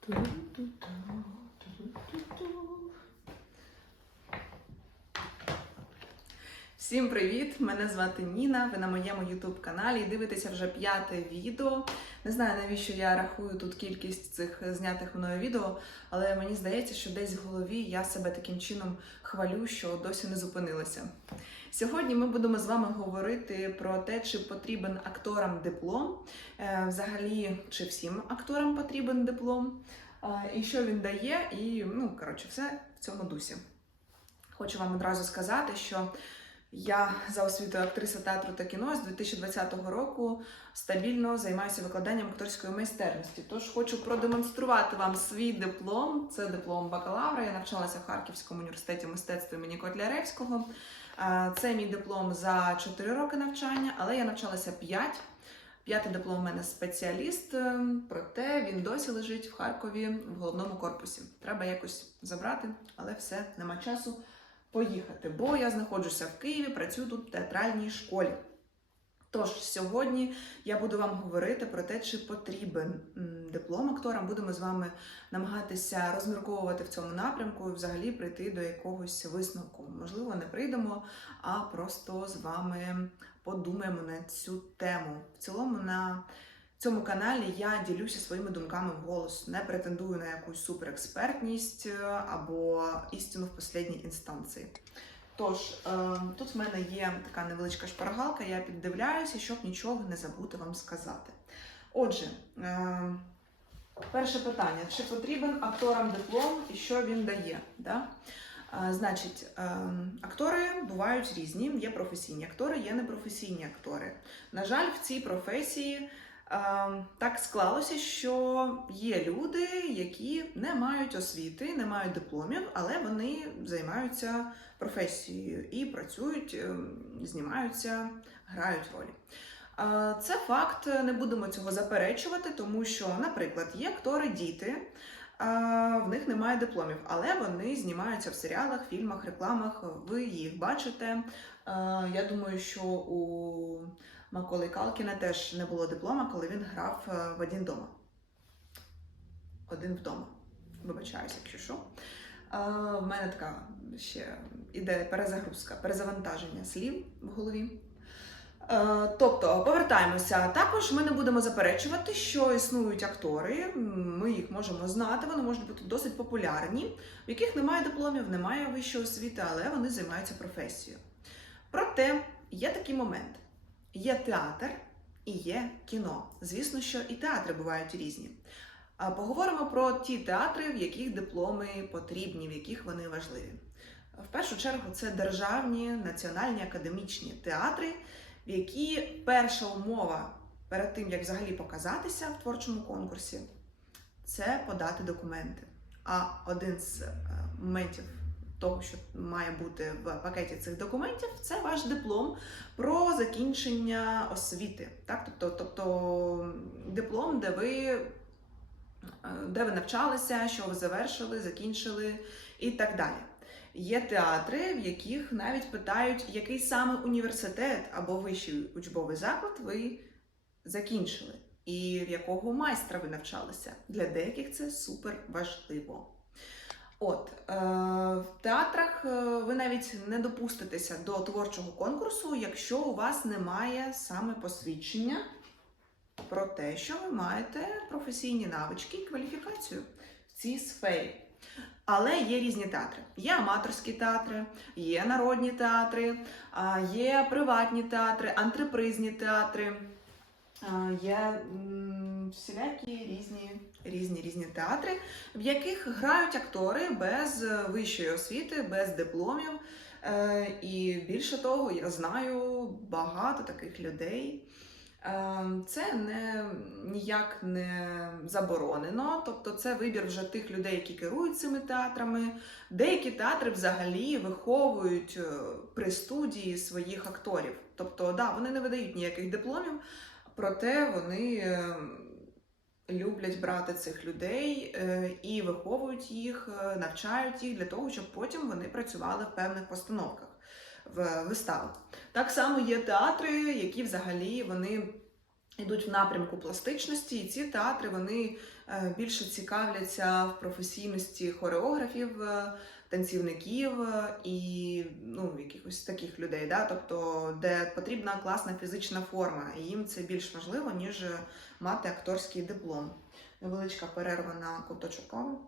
Ту-ту-ту. Всім привіт! Мене звати Ніна. Ви на моєму youtube каналі і дивитеся вже п'яте відео. Не знаю, навіщо я рахую тут кількість цих знятих мною відео, але мені здається, що десь в голові я себе таким чином хвалю, що досі не зупинилася. Сьогодні ми будемо з вами говорити про те, чи потрібен акторам диплом, е, взагалі, чи всім акторам потрібен диплом, е, і що він дає, і ну коротше, все в цьому дусі. Хочу вам одразу сказати, що я за освітою актриса театру та кіно з 2020 року стабільно займаюся викладанням акторської майстерності. Тож хочу продемонструвати вам свій диплом. Це диплом бакалавра. Я навчалася в Харківському університеті мистецтва імені Котляревського. Це мій диплом за 4 роки навчання, але я навчалася 5. П'ятий диплом у мене спеціаліст, е, проте він досі лежить в Харкові в головному корпусі. Треба якось забрати, але все, нема часу поїхати, бо я знаходжуся в Києві, працюю тут в театральній школі. Тож сьогодні я буду вам говорити про те, чи потрібен диплом акторам. Будемо з вами намагатися розмірковувати в цьому напрямку і взагалі прийти до якогось висновку. Можливо, не прийдемо, а просто з вами подумаємо на цю тему. В цілому на цьому каналі я ділюся своїми думками вголос, не претендую на якусь суперекспертність е, або істину в останній інстанції. Тож, е, тут в мене є така невеличка шпаргалка, я піддивляюся, щоб нічого не забути вам сказати. Отже, е, перше питання: чи потрібен акторам диплом і що він дає? Да? Значить, актори бувають різні, є професійні актори, є непрофесійні актори. На жаль, в цій професії Так склалося, що є люди, які не мають освіти, не мають дипломів, але вони займаються професією і працюють, е, знімаються, грають ролі. Е, Це факт, не будемо цього заперечувати, тому що, наприклад, є актори діти. е, В них немає дипломів, але вони знімаються в серіалах, фільмах, рекламах. Ви їх бачите. Е, Я думаю, що у Маколи Калкіна теж не було диплома, коли він грав е, в один дома. Один вдома. Вибачаюся, якщо що. Е, В мене така ще іде перезагрузка, перезавантаження слів в голові. Е, Тобто, повертаємося. Також ми не будемо заперечувати, що існують актори. Ми їх можемо знати, вони можуть бути досить популярні, в яких немає дипломів, немає вищої освіти, але вони займаються професією. Проте є такий момент: є театр і є кіно. Звісно, що і театри бувають різні. Поговоримо про ті театри, в яких дипломи потрібні, в яких вони важливі. В першу чергу це державні національні академічні театри, в які перша умова перед тим, як взагалі показатися в творчому конкурсі, це подати документи. А один з е, моментів того, що має бути в пакеті цих документів, це ваш диплом про закінчення освіти. Так? Тобто, тобто диплом, де ви, е, де ви навчалися, що ви завершили, закінчили і так далі. Є театри, в яких навіть питають, який саме університет або вищий учбовий заклад ви закінчили, і в якого майстра ви навчалися. Для деяких це супер важливо. От е, в театрах е, ви навіть не допуститеся до творчого конкурсу, якщо у вас немає саме посвідчення про те, що ви маєте професійні навички і кваліфікацію в цій сфері. Але є різні театри. Є аматорські театри, є народні театри, є приватні театри, антрепризні театри. Є всілякі різні, різні різні театри, в яких грають актори без вищої освіти, без дипломів. Е, І більше того, я знаю багато таких людей. Е, Це не ніяк не заборонено, тобто це вибір вже тих людей, які керують цими театрами. Деякі театри взагалі виховують е, при студії своїх акторів. Тобто, да, вони не видають ніяких дипломів, проте вони е, люблять брати цих людей е, і виховують їх, е, навчають їх для того, щоб потім вони працювали в певних постановках в виставах. Так само є театри, які взагалі вони йдуть в напрямку пластичності, і ці театри вони більше цікавляться в професійності хореографів, танцівників е, і ну, якихось таких людей, да? тобто, де потрібна класна фізична форма, і їм це більш важливо, ніж мати акторський диплом. Невеличка перерва на ковточок кави.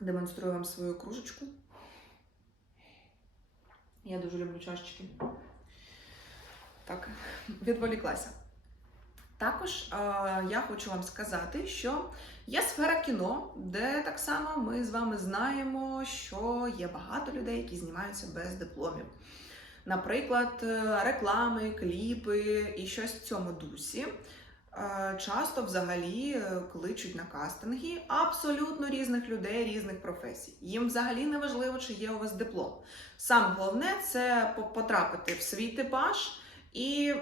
Демонструю вам свою кружечку. Я дуже люблю чашечки. Так, відволіклася. Також е, я хочу вам сказати, що є сфера кіно, де так само ми з вами знаємо, що є багато людей, які знімаються без дипломів. Наприклад, е, реклами, кліпи і щось в цьому дусі. Е, Часто взагалі кличуть на кастинги абсолютно різних людей, різних професій. Їм взагалі не важливо, чи є у вас диплом. Саме головне це потрапити в свій типаж і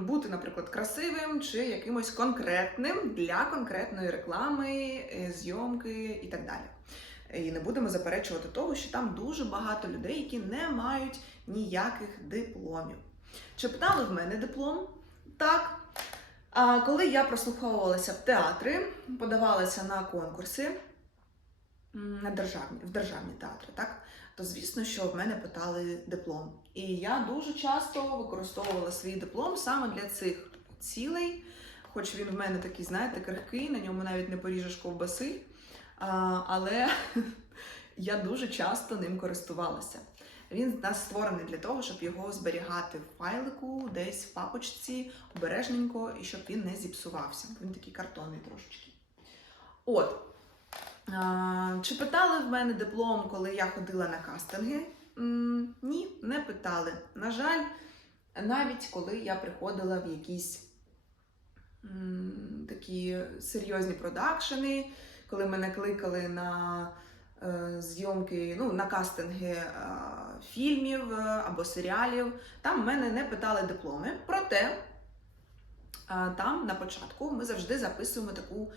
бути, наприклад, красивим чи якимось конкретним для конкретної реклами, е, зйомки і так далі. І не будемо заперечувати того, що там дуже багато людей, які не мають ніяких дипломів. Чи питали в мене диплом? Так. А коли я прослуховувалася в театри, подавалася на конкурси на державні, в державні театри, так? То звісно, що в мене питали диплом. І я дуже часто використовувала свій диплом саме для цих цілей, хоч він в мене такий, знаєте, крихкий, на ньому навіть не поріжеш ковбаси. А, але я дуже часто ним користувалася. Він нас створений для того, щоб його зберігати в файлику, десь в папочці, обережненько, і щоб він не зіпсувався. Він такий картонний трошечки. От. Чи питали в мене диплом, коли я ходила на кастинги? Ні, не питали. На жаль, навіть коли я приходила в якісь такі серйозні продакшени, коли мене кликали на е, зйомки, ну, на кастинги е, фільмів е, або серіалів, там мене не питали дипломи. Проте там на початку ми завжди записуємо таку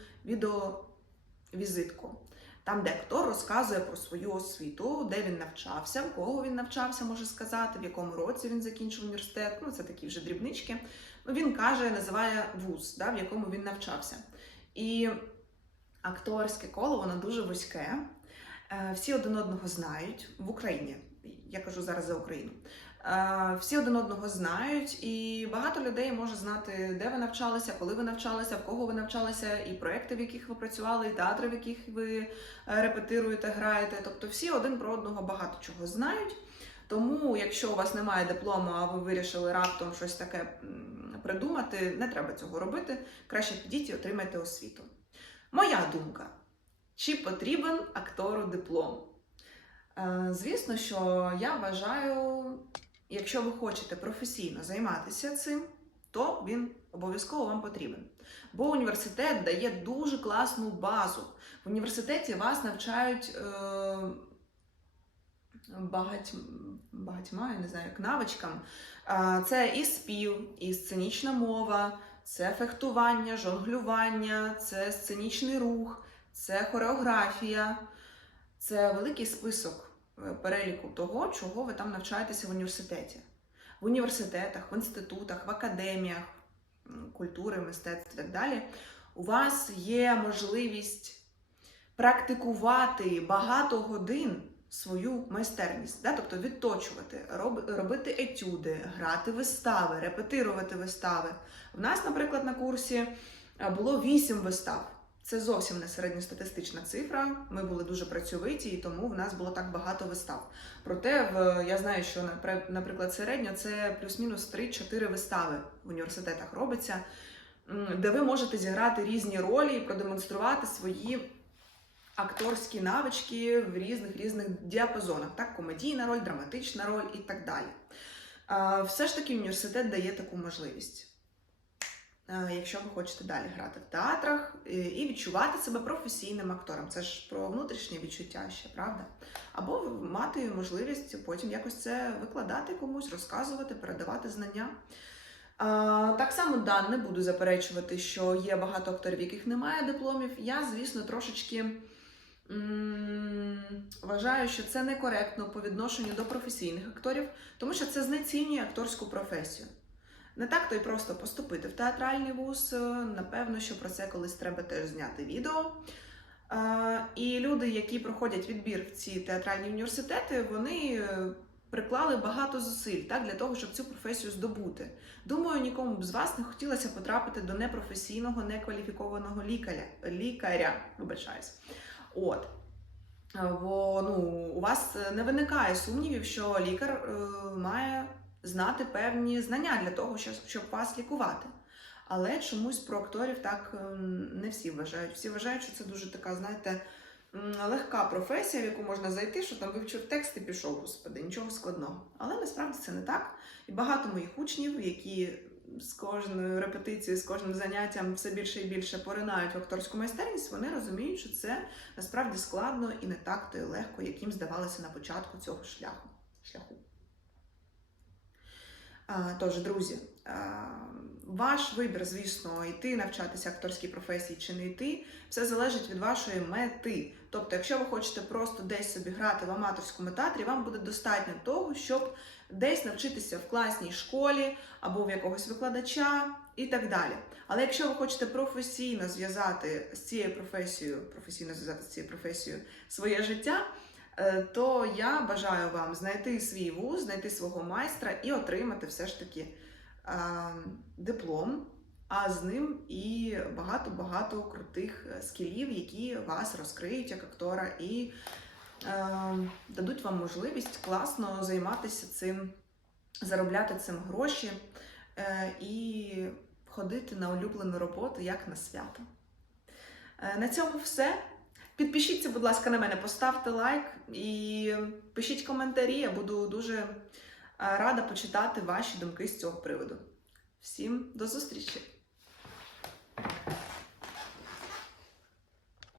відеовізитку. Там, де актор розказує про свою освіту, де він навчався, в кого він навчався, може сказати, в якому році він закінчив університет. Ну, це такі вже дрібнички. Ну, він каже, називає вуз, да, в якому він навчався. І акторське коло, воно дуже вузьке. Е, Всі один одного знають в Україні. Я кажу зараз за Україну. Е, Всі один одного знають, і багато людей може знати, де ви навчалися, коли ви навчалися, в кого ви навчалися, і проекти, в яких ви працювали, і театри, в яких ви е, репетируєте, граєте. Тобто всі один про одного багато чого знають. Тому, якщо у вас немає диплому, а ви вирішили раптом щось таке придумати, не треба цього робити. Краще підіть і отримайте освіту. Моя думка: чи потрібен актору диплом? Е, Звісно, що я вважаю, якщо ви хочете професійно займатися цим, то він обов'язково вам потрібен. Бо університет дає дуже класну базу. В університеті вас навчають е, багать, багатьма, я не знаю, як навичкам. Це і спів, і сценічна мова, це фехтування, жонглювання, це сценічний рух, це хореографія, це великий список переліку того, чого ви там навчаєтеся в університеті. В університетах, в інститутах, в академіях культури, мистецтв і так далі. У вас є можливість практикувати багато годин свою майстерність, да? тобто відточувати, робити етюди, грати вистави, репетирувати вистави. В нас, наприклад, на курсі е, було 8 вистав. Це зовсім не середньостатистична цифра. Ми були дуже працьовиті, і тому в нас було так багато вистав. Проте я знаю, що наприклад, середньо це плюс-мінус 3-4 вистави в університетах робиться, де ви можете зіграти різні ролі і продемонструвати свої акторські навички в різних різних діапазонах, так, комедійна роль, драматична роль і так далі. Все ж таки університет дає таку можливість. Е, Якщо ви хочете далі грати в театрах е, і відчувати себе професійним актором, це ж про внутрішнє відчуття ще, правда? Або мати можливість потім якось це викладати комусь, розказувати, передавати знання. Так само да, не буду заперечувати, що є багато акторів, яких немає дипломів. Я, звісно, трошечки вважаю, що це некоректно по відношенню до професійних акторів, тому що це знецінює акторську професію. Не так то й просто поступити в театральний вуз. Напевно, що про це колись треба теж зняти відео. І люди, які проходять відбір в ці театральні університети, вони е, приклали багато зусиль так, для того, щоб цю професію здобути. Думаю, нікому б з вас не хотілося потрапити до непрофесійного, некваліфікованого лікаря. лікаря вибачаюсь. От. Е, Бо ну, у вас не виникає сумнівів, що лікар е, має знати певні знання для того, щоб, вас лікувати. Але чомусь про акторів так е, не всі вважають. Всі вважають, що це дуже така, знаєте, легка професія, в яку можна зайти, що там вивчив текст і пішов, господи, нічого складного. Але насправді це не так. І багато моїх учнів, які з кожною репетицією, з кожним заняттям все більше і більше поринають в акторську майстерність, вони розуміють, що це насправді складно і не так то й легко, яким здавалося на початку цього шляху. шляху. Тож, друзі, ваш вибір, звісно, йти навчатися акторській професії чи не йти, все залежить від вашої мети. Тобто, якщо ви хочете просто десь собі грати в аматорському театрі, вам буде достатньо того, щоб десь навчитися в класній школі або в якогось викладача і так далі. Але якщо ви хочете професійно зв'язати з цією професією, професійно зв'язати з цією професією своє життя, то я бажаю вам знайти свій вуз, знайти свого майстра і отримати все ж таки е, диплом, а з ним і багато-багато крутих е, скілів, які вас розкриють як актора і е, дадуть вам можливість класно займатися цим, заробляти цим гроші е, і ходити на улюблену роботу як на свято. Е, На цьому все. Підпишіться, будь ласка, на мене, поставте лайк і пишіть коментарі. Я буду дуже е, рада почитати ваші думки з цього приводу. Всім до зустрічі!